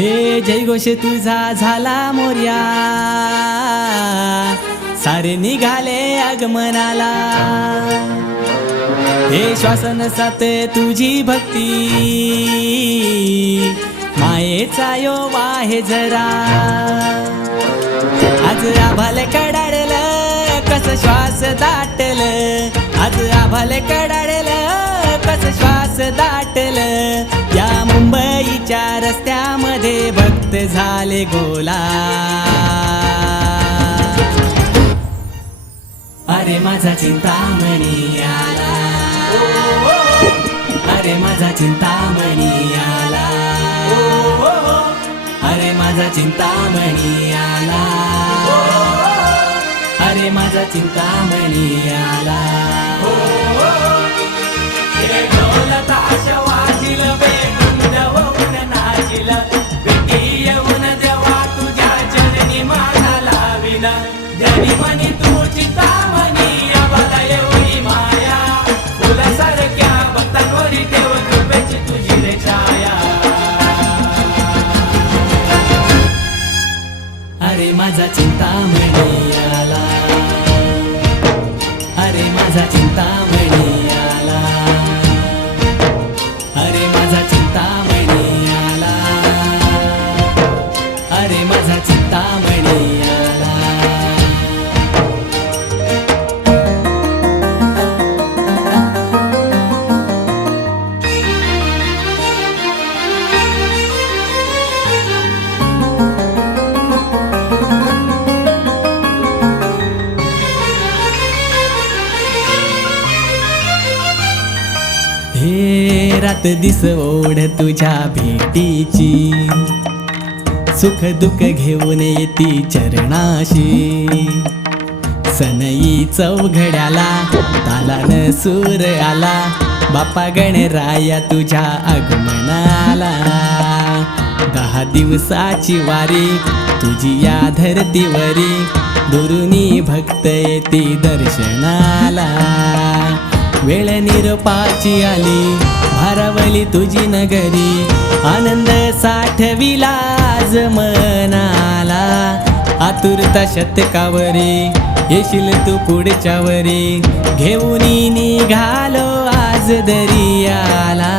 हे जयघोष तुझा झाला मोर्या, सारे निघाले आगमनाला। हे श्वासन सात तुझी भक्ती, मायेचा यो वाहे जरा। आज आभाल कडाडलं कस श्वास दाटलं, आज आभाल कडाडलं कस श्वास दाटलं। या मुंबईच्या रस्त्यामध्ये भक्त झाले गोला। अरे माझा चिंतामणी आला, अरे माझा चिंतामणी आला, अरे माझा चिंतामणी आला, अरे माझा चिंतामणी आला। हे ढोल ताश वाजिल, बेधुंद होऊन नाचिल, भेटी येऊन देवा तुझ्या चरणी माझा लाविल। धनी म्हणी तू चिंतामणी, आम्हाला एवढी माया, फुलासारख्या भक्तांवरी ठेव कृपेची तुझी रे छाया। अरे माझा चिंतामणी आला, अरे माझा चिंतामणी आला, अरे माझा चिंतामणी आला, अरे माझा चिंतामणी आला। हे रात दिस ओढ तुझ्या भेटीची, सुख दुःख घेऊन येती चरणाशी। सनई चौघड्याला तालान सूर आला, बाप्पा गणराया तुझ्या आगमनाला। 10 दिवसाची वारी तुझी या धरतीवरी, दुरुनी भक्त येती दर्शनाला। वेळ निरोपाची आली, भारावली तुझी नगरी, आनंद साठविला आज मनाला। आतुरता शतकावरी, येशील तू पुढच्या वरी, घेऊन निघालो आज दरियाला।